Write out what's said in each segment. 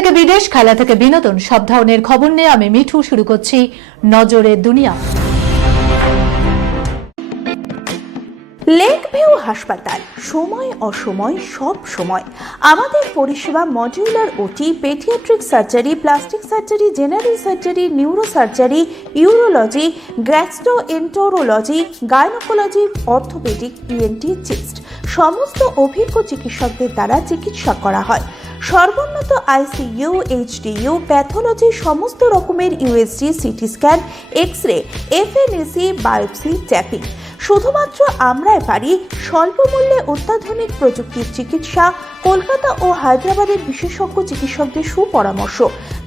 থেকে বিদেশ, খেলা থেকে বিনোদন, সব ধরনের খবর নিয়ে আমি মিঠু শুরু করছি নজরের দুনিয়া। লেক ভিউ হাসপাতাল, সময় অসময় সব সময় আমাদের পরিষেবা modular OT, paediatric surgery, plastic surgery, general surgery, neuro surgery, urology, gastroenterology, gynaecology, orthopaedic, ENT, chest সমস্ত অভিজ্ঞ চিকিৎসকদের দ্বারা চিকিৎসা করা হয়। সর্বোন্নত আইসিইউ, এইচডিইউ, প্যাথোলজি, সমস্ত রকমের USG, CT scan, X ray, FNAC, biopsy, tapping. শুধুমাত্র আমরাই পারি স্বল্প মূল্যে অত্যাধুনিক প্রযুক্তির চিকিৎসা। কলকাতা ও হায়দ্রাবাদের বিশেষজ্ঞ চিকিৎসকদের সুপরামর্শ,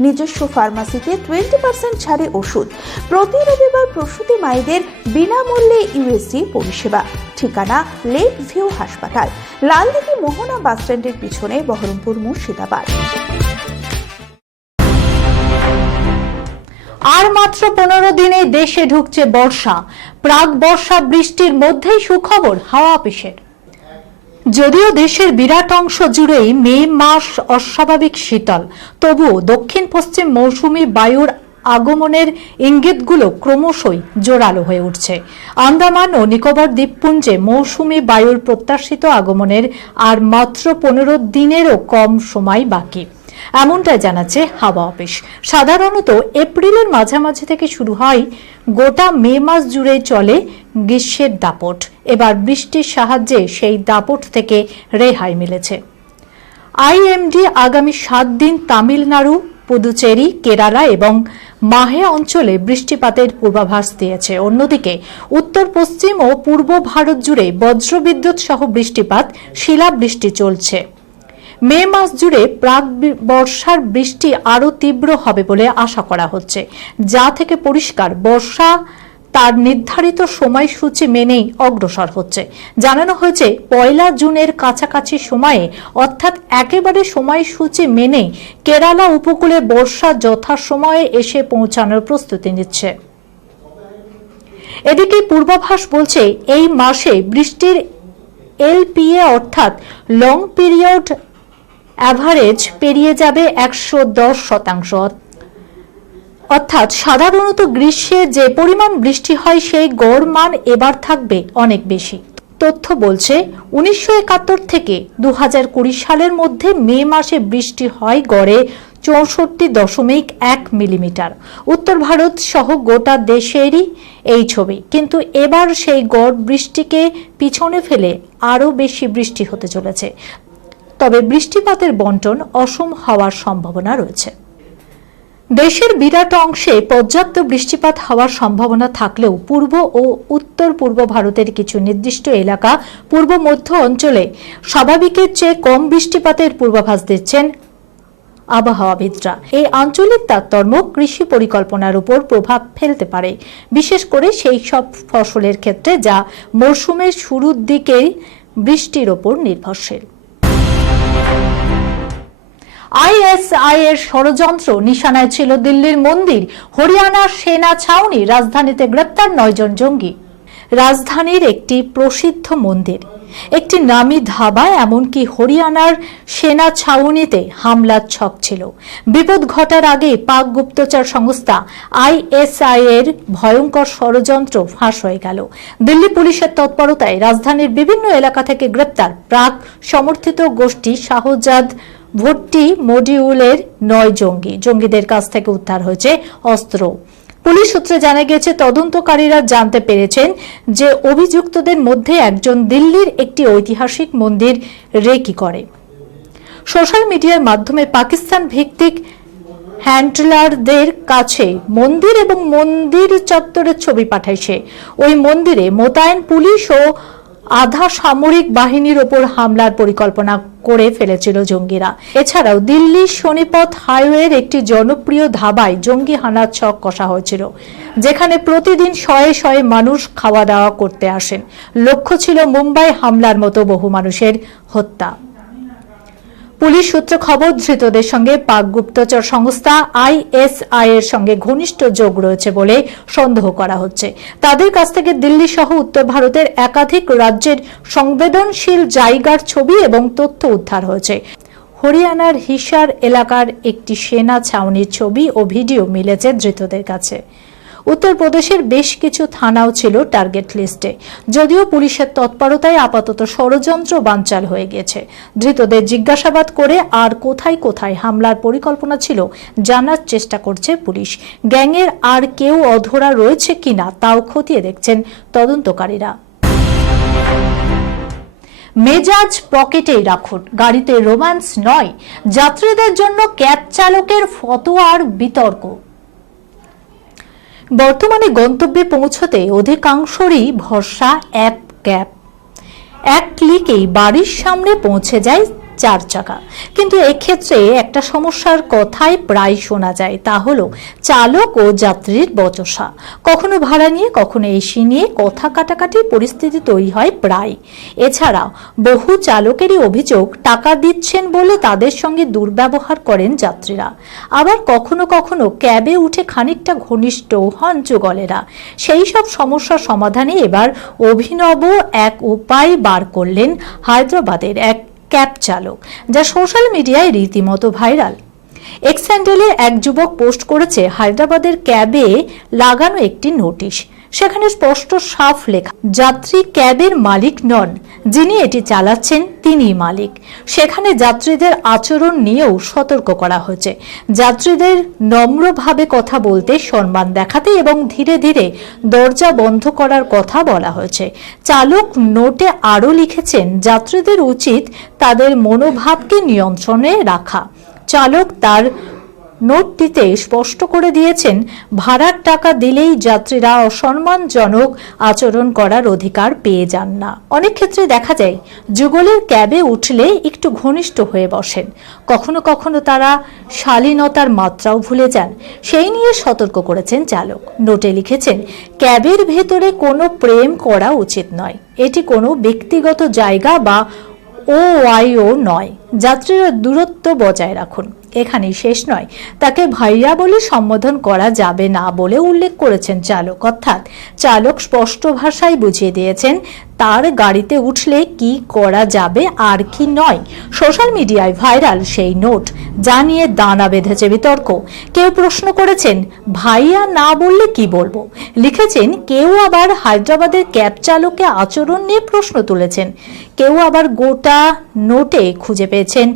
নিজস্ব ফার্মাসিতে 20% ছাড়ে ওষুধ, প্রতি রবিবার প্রসূতি মায়েদের বিনামূল্যে ইউএসজি পরিষেবা। ঠিকানা লেক ভিউ হাসপাতাল, লালদিঘি মোহনা বাসস্ট্যান্ডের পিছনে, বহরমপুর, মুর্শিদাবাদ। আর মাত্র 15 দিনে দেশে ঢুকছে বর্ষা। প্রাক বর্ষা বৃষ্টির মধ্যেই সুখবর হাওয়া অফিসের। যদিও দেশের বিরাট অংশ জুড়েই মে মাস অস্বাভাবিক শীতল, তবুও দক্ষিণ পশ্চিম মৌসুমী বায়ুর আগমনের ইঙ্গিতগুলো ক্রমশই জোরালো হয়ে উঠছে। আন্দামান ও নিকোবর দ্বীপপুঞ্জে মৌসুমী বায়ুর প্রত্যাশিত আগমনের আর মাত্র 15 দিনেরও কম সময় বাকি, এমনটাই জানাচ্ছে হাওয়া অফিস। সাধারণত এপ্রিলের মাঝামাঝি থেকে শুরু হয়, গোটা মে মাস জুড়ে চলে গ্রীষ্মের দাপট। এবার বৃষ্টির সাহায্যে সেই দাপট থেকে রেহাই মিলেছে। আইএমডি আগামী 7 দিন তামিলনাড়ু, পুদুচেরি, কেরালা এবং মাহে অঞ্চলে বৃষ্টিপাতের পূর্বাভাস দিয়েছে। অন্যদিকে উত্তর পশ্চিম ও পূর্ব ভারত জুড়ে বজ্রবিদ্যুৎ সহ বৃষ্টিপাত, শিলাবৃষ্টি চলছে। মে মাস জুড়ে প্রাক বর্ষার বৃষ্টি আরও তীব্র হবে বলে আশা করা হচ্ছে, যা থেকে পরিষ্কার বর্ষা তার নির্ধারিত সময়সূচি মেনেই অগ্রসর হচ্ছে। জানানো হয়েছে 1 জুনের কাছাকাছি সময়ে, অর্থাৎ একেবারে সময়সূচি মেনেই কেরালা উপকূলে বর্ষা যথাসময়ে এসে পৌঁছানোর প্রস্তুতি নিচ্ছে। এদিকে পূর্বাভাস বলছে এই মাসে বৃষ্টির এলপিএ অর্থাৎ লং পিরিয়ড অ্যাভারেজ পেরিয়ে যাবে 110%। অর্থাৎ সাধারণত গ্রীষ্মে যে পরিমাণ বৃষ্টি হয় সেই গড় মান এবার থাকবে অনেক বেশি। তথ্য বলছে 1971 থেকে 2020 সালের মধ্যে মে মাসে বৃষ্টি হয় গড়ে 64.1 মিলিমিটার। উত্তর ভারত সহ গোটা দেশেরই এই ছবি, কিন্তু এবার সেই গড় বৃষ্টিকে পিছনে ফেলে আরও বেশি বৃষ্টি হতে চলেছে। তবে বৃষ্টিপাতের বন্টন অসম হওয়ার সম্ভাবনা রয়েছে। দেশের বিরাট অংশে পর্যাপ্ত বৃষ্টিপাত হওয়ার সম্ভাবনা থাকলেও পূর্ব ও উত্তর পূর্ব ভারতের কিছু নির্দিষ্ট এলাকা, পূর্ব মধ্য অঞ্চলে স্বাভাবিকের চেয়ে কম বৃষ্টিপাতের পূর্বাভাস দিচ্ছেন আবহাওয়াবিদরা। এই আঞ্চলিক তারতম্য কৃষি পরিকল্পনার উপর প্রভাব ফেলতে পারে, বিশেষ করে সেই সব ফসলের ক্ষেত্রে যা মরশুমের শুরুর দিকেই বৃষ্টির ওপর নির্ভরশীল। আইএসআইয়ের ষড়যন্ত্র নিশানায় ছিল দিল্লির মন্দির, হরিয়ানার সেনা ছাউনি, রাজধানীতে গ্রেপ্তার 9 জন জঙ্গি। রাজধানীর একটি প্রসিদ্ধ মন্দির, একটি নামী ধাবা, এমনকি হরিয়ানার সেনা ছাউনিতে হামলার ছক ছিল। বিপদ ঘটার আগে পাক গুপ্তচর সংস্থা আইএসআইয়ের ভয়ঙ্কর ষড়যন্ত্র ফাঁস হয়ে গেল। দিল্লি পুলিশের তৎপরতায় রাজধানীর বিভিন্ন এলাকা থেকে গ্রেপ্তার প্রাক সমর্থিত গোষ্ঠী শাহজাদ ভট্টি মডিউলের 9 জঙ্গি। জঙ্গিদের কাছ থেকে উদ্ধার হয়েছে অস্ত্র। পুলিশ সূত্রে জানা গেছে, তদন্তকারীরা জানতে পেরেছেন যে অভিযুক্তদের মধ্যে একজন দিল্লির একটি ঐতিহাসিক মন্দির রেকি করে। সোশ্যাল মিডিয়ার মাধ্যমে পাকিস্তান ভিত্তিক হ্যান্ডলারদের কাছে মন্দির এবং মন্দির চত্বরের ছবি পাঠাইছে। ওই মন্দিরে মোতায়েন পুলিশ ও আধা সামরিক বাহিনীর ওপর হামলার পরিকল্পনা করে ফেলেছিল জঙ্গিরা। এছাড়াও দিল্লি শনিপথ হাইওয়ের একটি জনপ্রিয় ধাবায় জঙ্গি হানার ছক কষা হয়েছিল, যেখানে প্রতিদিন শয়ে শয়ে মানুষ খাওয়া দাওয়া করতে আসেন। লক্ষ্য ছিল মুম্বাই হামলার মতো বহু মানুষের হত্যা। পুলিশ সূত্রে খবর, ধৃতদের সঙ্গে পাক গুপ্তচর সংস্থা আইএসআই এর সঙ্গে ঘনিষ্ঠ যোগ রয়েছে বলে সন্দেহ করা হচ্ছে। তাদের কাছ থেকে দিল্লি সহ উত্তর ভারতের একাধিক রাজ্যের সংবেদনশীল জায়গার ছবি এবং তথ্য উদ্ধার হয়েছে। হরিয়ানার হিসার এলাকার একটি সেনা ছাউনির ছবি ও ভিডিও মিলেছে ধৃতদের কাছে। উত্তরপ্রদেশের বেশ কিছু থানাও ছিল টার্গেট লিস্টে। যদিও পুলিশের তৎপরতায় আপাতত ষড়যন্ত্র বানচাল হয়ে গেছে। ধৃতদের জিজ্ঞাসাবাদ করে আর কোথায় কোথায় হামলার পরিকল্পনা ছিল জানার চেষ্টা করছে পুলিশ। গ্যাংয়ের আর কেউ অধরা রয়েছে কিনা তাও খতিয়ে দেখছেন তদন্তকারীরা। মেজাজ পকেটেই রাখুন, গাড়িতে রোম্যান্স নয়, যাত্রীদের জন্য ক্যাব চালকের ফতোয়ার বিতর্ক। বর্তমানে গন্তব্যে পৌঁছতে অধিকাংশরই ভরসা অ্যাপ ক্যাব। এক ক্লিকেই বাড়ির সামনে পৌঁছে যায় 4 চাকা। কিন্তু এক্ষেত্রে একটা সমস্যার কথাই প্রায় শোনা যায়, তা হলো চালক ও যাত্রীর বচসা। কখনো ভাড়া নিয়ে, কখনো এসি নিয়ে কথা কাটাকাটি পরিস্থিতি তৈরি হয় প্রায়। এছাড়া বহু চালকেরই অভিযোগ টাকা দিচ্ছেন বলে তাদের সঙ্গে দুর্ব্যবহার করেন যাত্রীরা। আবার কখনো কখনো ক্যাবে উঠে খানিকটা ঘনিষ্ঠ হন যুগলেরা। সেই সব সমস্যার সমাধানে এবার অভিনব এক উপায় বার করলেন হায়দ্রাবাদের এক ক্যাব চালক, যা সোশ্যাল মিডিয়ায় রীতিমতো ভাইরাল। এক্স হ্যান্ডেলে এক যুবক পোস্ট করেছে হায়দ্রাবাদের ক্যাবে লাগানো একটি নোটিশ। সেখানে স্পষ্ট সাফ লেখা, যাত্রী ক্যাবের মালিক নন, যিনি এটি চালাচ্ছেন তিনিই মালিক। সেখানে যাত্রীদের আচরণ নিয়েও সতর্ক করা হয়েছে। যাত্রীদের নম্রভাবে কথা বলতে, সম্মান দেখাতে এবং ধীরে ধীরে দরজা বন্ধ করার কথা বলা হয়েছে। চালক নোটে আরও লিখেছেন, যাত্রীদের উচিত তাদের মনোভাবকে নিয়ন্ত্রণে রাখা। চালক তার নোটটিতে স্পষ্ট করে দিয়েছেন, ভাড়ার টাকা দিলেই যাত্রীরা অসম্মানজনক আচরণ করার অধিকার পেয়ে যান না। অনেক ক্ষেত্রে দেখা যায় যুগলের ক্যাবে উঠলে একটু ঘনিষ্ঠ হয়ে বসেন। কখনো কখনো তারা শালীনতার মাত্রাও ভুলে যান। সেই নিয়ে সতর্ক করেছেন চালক। নোটে লিখেছেন, ক্যাবের ভেতরে কোনো প্রেম করা উচিত নয়। এটি কোনো ব্যক্তিগত জায়গা বা ওআইও নয়। যাত্রীরা দূরত্ব বজায় রাখুন। এখানেই শেষ নয়, তাকে ভাইয়া বলে সম্বোধন করা যাবে না বলে উল্লেখ করেছেন চালক। অর্থাৎ চালক স্পষ্ট ভাষায় বুঝিয়ে দিয়েছেন তার গাড়িতে উঠলে কি করা যাবে আর কি নয়। সোশ্যাল মিডিয়ায় ভাইরাল সেই নোট, যা নিয়ে দানা বেঁধেছে বিতর্ক। কেউ প্রশ্ন করেছেন, ভাইয়া না বললে কি বলবো? লিখেছেন কেউ, আবার হায়দ্রাবাদের ক্যাব চালকের আচরণ নিয়ে প্রশ্ন তুলেছেন। কেউ আবার গোটা নোটে খুঁজে পেয়েছেন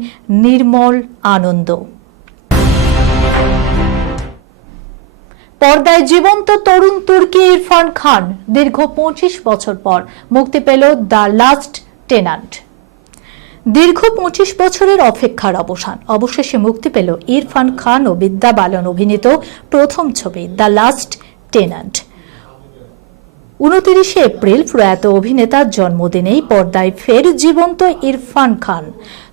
নির্মল আনন্দ। পর্দায় জীবন্ত তরুণ তুর্কি ইরফান খান দীর্ঘ 25 বছর পর মুক্তি পেল দ্য লাস্ট টেনান্ট। দীর্ঘ 25 বছরের অপেক্ষার অবসান, অবশেষে মুক্তি পেল ইরফান খান ও বিদ্যা বালন অভিনীত প্রথম ছবি দ্য লাস্ট টেনান্ট। 29 এপ্রিল প্রয়াত অভিনেতার জন্মদিনেই পর্দায় ফের জীবন্ত ইরফান খান।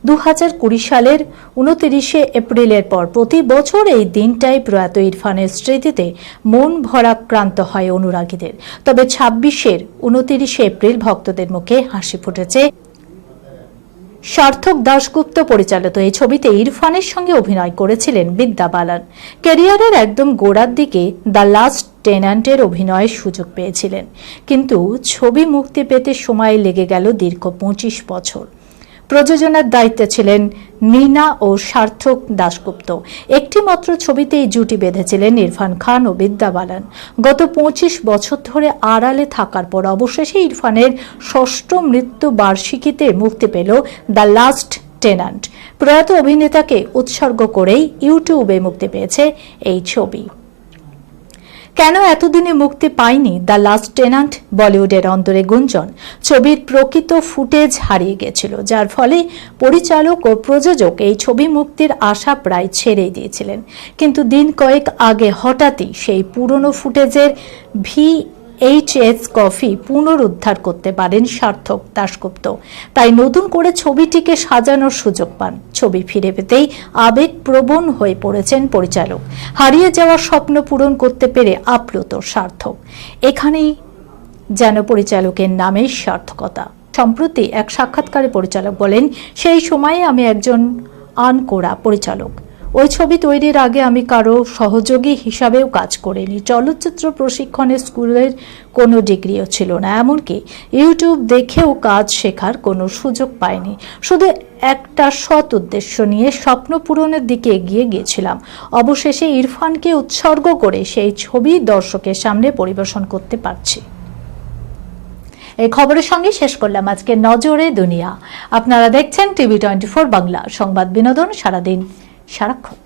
2020 সালের 29 এপ্রিলের পর প্রতি বছর এই দিনটাই প্রয়াত ইরফানের স্মৃতিতে মন ভরাক্রান্ত হয় অনুরাগীদের। তবে 26-এর 29 এপ্রিল ভক্তদের মুখে হাসি ফুটেছে। সার্থক দাশগুপ্ত পরিচালিত এই ছবিতে ইরফানের সঙ্গে অভিনয় করেছিলেন বিদ্যা বালান। ক্যারিয়ারের একদম গোড়ার দিকে দ্য লাস্ট টেনান্টের অভিনয়ের সুযোগ পেয়েছিলেন, কিন্তু ছবি মুক্তি পেতে সময় লেগে গেল দীর্ঘ 25 বছর। প্রযোজনার দায়িত্বে ছিলেন নীনা ও সার্থক দাশগুপ্ত। একটি মাত্র ছবিতেই জুটি বেঁধেছিলেন ইরফান খান ও বিদ্যা বালান। গত 25 বছর ধরে আড়ালে থাকার পর অবশেষে ইরফানের 6ষ্ঠ মৃত্যু বার্ষিকীতে মুক্তি পেল দ্য লাস্ট টেনান্ট। প্রয়াত অভিনেতাকে উৎসর্গ করেই ইউটিউবে মুক্তি পেয়েছে এই ছবি। কেন এতদিনে মুক্তি পায়নি দ্য লাস্ট টেনান্ট? বলিউডের অন্তরে গুঞ্জন, ছবির প্রকৃত ফুটেজ হারিয়ে গেছিল, যার ফলে পরিচালক ও প্রযোজক এই ছবি মুক্তির আশা প্রায় ছেড়েই দিয়েছিলেন। কিন্তু দিন কয়েক আগে হঠাৎই সেই পুরনো ফুটেজের VHS কপি পুনরুদ্ধার করতে পারেন সার্থক দাশগুপ্ত। তাই নতুন করে ছবিটিকে সাজানোর সুযোগ পান। ছবি ফিরে পেতেই আবেগপ্রবণ হয়ে পড়েছেন পরিচালক। হারিয়ে যাওয়া স্বপ্ন পূরণ করতে পেরে আপ্লুত সার্থক। এখানেই যেন পরিচালকের নামে সার্থকতা। সম্প্রতি এক সাক্ষাৎকারে পরিচালক বলেন, সেই সময়ে আমি একজন আনকোড়া পরিচালক। ওই ছবি তৈরির আগে আমি কারো সহযোগী হিসাবেও কাজ করিনি। চলচ্চিত্র প্রশিক্ষণের স্কুলের কোনো ডিগ্রিও ছিল না, এমনকি ইউটিউব দেখেও কাজ শেখার কোনো সুযোগ পাইনি। শুধু একটা সৎ উদ্দেশ্য নিয়ে স্বপ্ন পূরণের দিকে এগিয়ে গিয়েছিলাম। অবশেষে ইরফানকে উৎসর্গ করে সেই ছবি দর্শকের সামনে পরিবেশন করতে পারছি। এই খবরের সঙ্গে শেষ করলাম আজকে নজরে দুনিয়া। আপনারা দেখছেন টিভি 24 বাংলা, সংবাদ বিনোদন সারাদিন সারাক্ষণ।